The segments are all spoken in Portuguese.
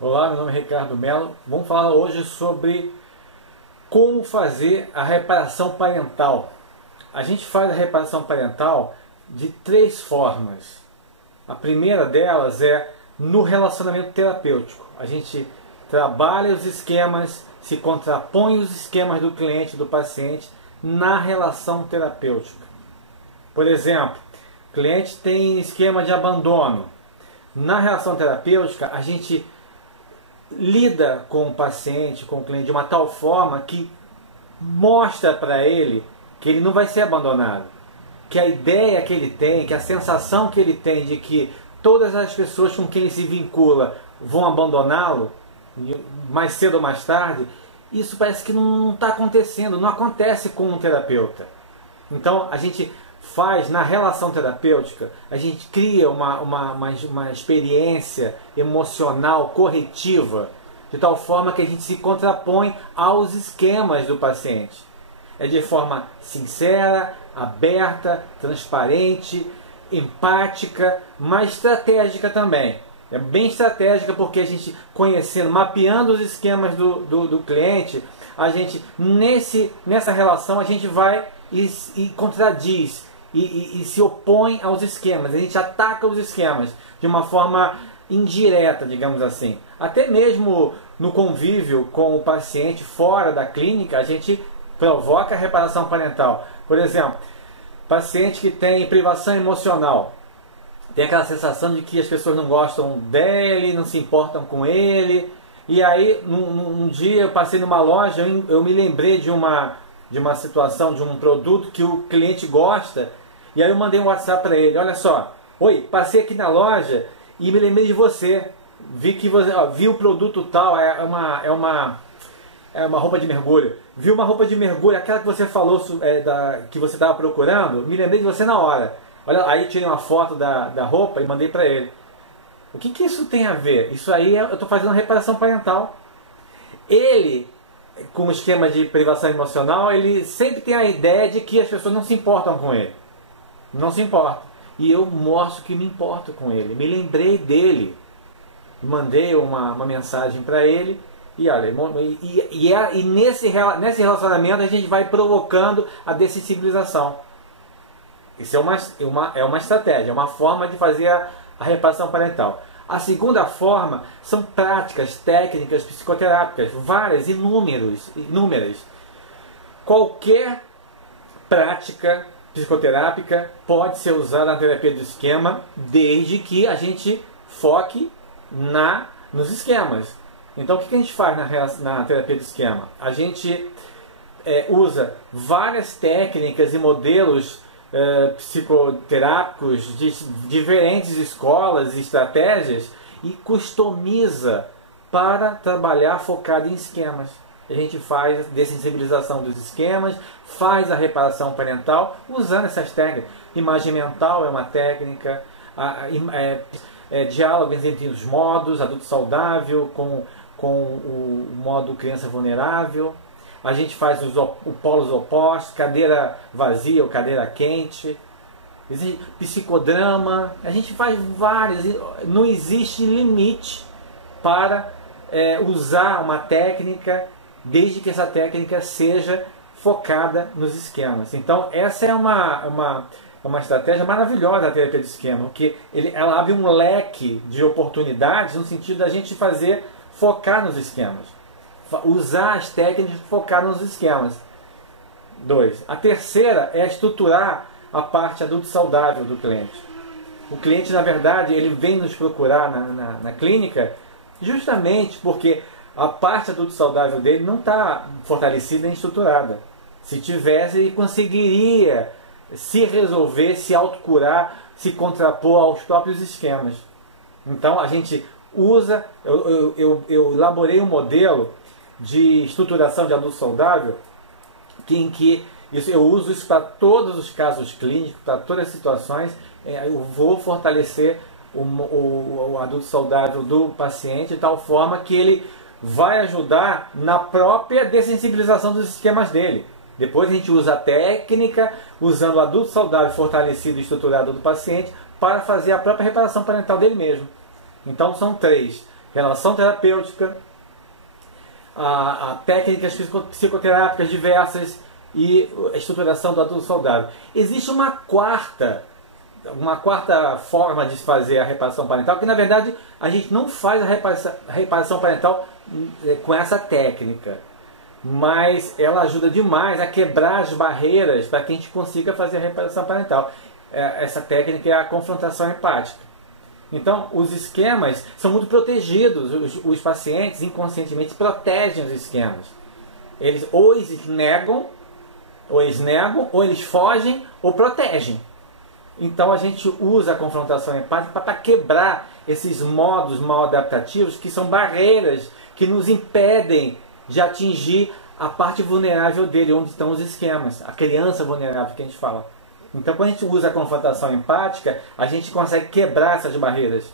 Olá, meu nome é Ricardo Mello. Vamos falar hoje sobre como fazer a reparação parental. A gente faz a reparação parental de três formas. A primeira delas é no relacionamento terapêutico. A gente trabalha os esquemas, se contrapõe os esquemas do cliente, do paciente, na relação terapêutica. Por exemplo, o cliente tem esquema de abandono. Na relação terapêutica, a gente lida com o paciente, com o cliente, de uma tal forma que mostra para ele que ele não vai ser abandonado. Que a ideia que ele tem, que a sensação que ele tem de que todas as pessoas com quem ele se vincula vão abandoná-lo, mais cedo ou mais tarde, isso parece que não está acontecendo, não acontece com um terapeuta. Então a gente faz, na relação terapêutica, a gente cria uma experiência emocional corretiva, de tal forma que a gente se contrapõe aos esquemas do paciente. É de forma sincera, aberta, transparente, empática, mas estratégica também. É bem estratégica porque a gente, conhecendo, mapeando os esquemas do cliente, a gente, nessa relação, a gente vai e contradiz, e se opõe aos esquemas. A gente ataca os esquemas de uma forma indireta, digamos assim. Até mesmo no convívio com o paciente fora da clínica, a gente provoca a reparação parental. Por exemplo, paciente que tem privação emocional, tem aquela sensação de que as pessoas não gostam dele, não se importam com ele. E aí, um dia eu passei numa loja, eu me lembrei de uma situação, de um produto que o cliente gosta, e aí eu mandei um WhatsApp para ele: olha só, oi, passei aqui na loja e me lembrei de você, vi que você, vi o produto tal, é uma roupa de mergulho, vi uma roupa de mergulho, aquela que você falou, que você estava procurando, me lembrei de você na hora. Olha, aí tirei uma foto da roupa e mandei para ele. O que isso tem a ver? Isso aí eu estou fazendo uma reparação parental. Ele, com o esquema de privação emocional, ele sempre tem a ideia de que as pessoas não se importam com ele. Não se importam. E eu mostro que me importo com ele. Me lembrei dele. Mandei uma mensagem para ele. E olha, nesse relacionamento a gente vai provocando a dessensibilização. Isso é uma estratégia, é uma forma de fazer a reparação parental. A segunda forma são práticas, técnicas psicoterápicas, várias, inúmeras. Qualquer prática psicoterápica pode ser usada na terapia do esquema, desde que a gente foque nos esquemas. Então o que a gente faz na terapia do esquema? A gente usa várias técnicas e modelos psicoterápicos de diferentes escolas e estratégias e customiza para trabalhar focado em esquemas. A gente faz a dessensibilização dos esquemas, faz a reparação parental usando essas técnicas. Imagem mental é uma técnica, diálogos entre os modos, adulto saudável com o modo criança vulnerável. A gente faz os polos opostos, cadeira vazia ou cadeira quente, psicodrama, a gente faz várias, não existe limite para usar uma técnica, desde que essa técnica seja focada nos esquemas. Então essa é uma estratégia maravilhosa da terapia de esquema, porque ela abre um leque de oportunidades no sentido da gente focar nos esquemas. Usar as técnicas focar nos esquemas. 2. A terceira é estruturar a parte adulto saudável do cliente. O cliente, na verdade, ele vem nos procurar na clínica justamente porque a parte adulto saudável dele não está fortalecida e estruturada. Se tivesse, ele conseguiria se resolver, se autocurar, se contrapor aos próprios esquemas. Então a gente usa, eu elaborei um modelo de estruturação de adulto saudável, em que eu uso isso para todos os casos clínicos, para todas as situações. Eu vou fortalecer o adulto saudável do paciente de tal forma que ele vai ajudar na própria dessensibilização dos esquemas dele. Depois a gente usa a técnica, usando o adulto saudável fortalecido e estruturado do paciente, para fazer a própria reparação parental dele mesmo. Então são 3. relação terapêutica, a técnicas psicoterápicas diversas e a estruturação do adulto saudável. Existe uma quarta forma de fazer a reparação parental, que na verdade a gente não faz a reparação parental com essa técnica, mas ela ajuda demais a quebrar as barreiras para que a gente consiga fazer a reparação parental. Essa técnica é a confrontação empática. Então, os esquemas são muito protegidos. Os pacientes inconscientemente protegem os esquemas. Eles negam, ou eles fogem, ou protegem. Então, a gente usa a confrontação empática para quebrar esses modos mal adaptativos, que são barreiras que nos impedem de atingir a parte vulnerável dele, onde estão os esquemas, a criança vulnerável que a gente fala. Então, quando a gente usa a confrontação empática, a gente consegue quebrar essas barreiras.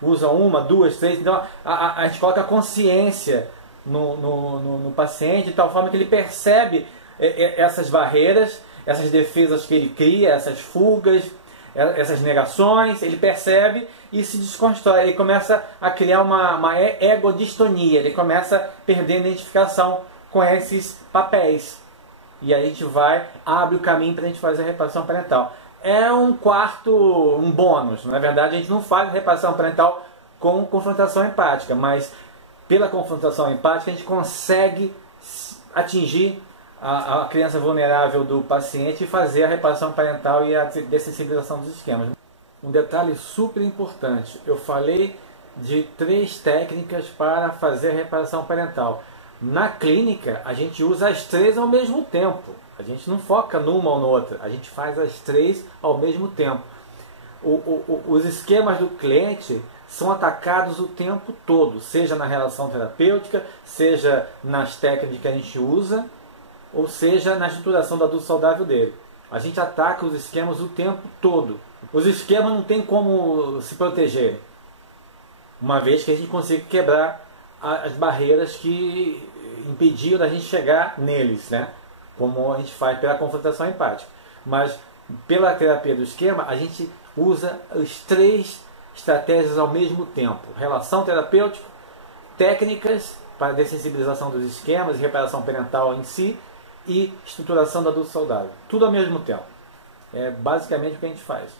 Usa uma, duas, três. Então, a gente coloca a consciência no paciente, de tal forma que ele percebe essas barreiras, essas defesas que ele cria, essas fugas, essas negações. Ele percebe e se desconstrói. Ele começa a criar uma egodistonia. Ele começa a perder a identificação com esses papéis. E aí a gente abre o caminho para a gente fazer a reparação parental. É um bônus. Na verdade, a gente não faz a reparação parental com confrontação empática, mas pela confrontação empática a gente consegue atingir a criança vulnerável do paciente e fazer a reparação parental e a dessensibilização dos esquemas. Um detalhe super importante, eu falei de 3 técnicas para fazer a reparação parental. Na clínica, a gente usa as 3 ao mesmo tempo. A gente não foca numa ou noutra. A gente faz as 3 ao mesmo tempo. Os esquemas do cliente são atacados o tempo todo, seja na relação terapêutica, seja nas técnicas que a gente usa, ou seja na estruturação do adulto saudável dele. A gente ataca os esquemas o tempo todo. Os esquemas não tem como se proteger, uma vez que a gente consiga quebrar as barreiras que impediam da gente chegar neles, né? Como a gente faz pela confrontação empática. Mas pela terapia do esquema, a gente usa as 3 estratégias ao mesmo tempo. Relação terapêutica, técnicas para dessensibilização dos esquemas e reparação parental em si, e estruturação do adulto saudável. Tudo ao mesmo tempo. É basicamente o que a gente faz.